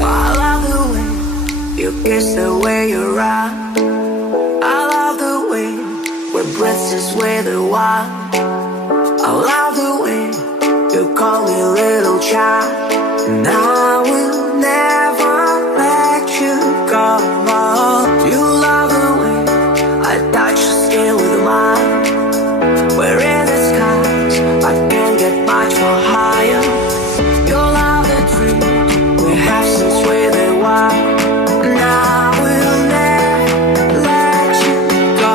I love the way you kiss, the way you rock. I love the way we're breathless with the wild. I love the way you call me little child, and I will never let you go. You love the way I touch your skin with mine. We're in the skies, I can't get much more higher. You love the dream we have since we were wild, and I will never let you go.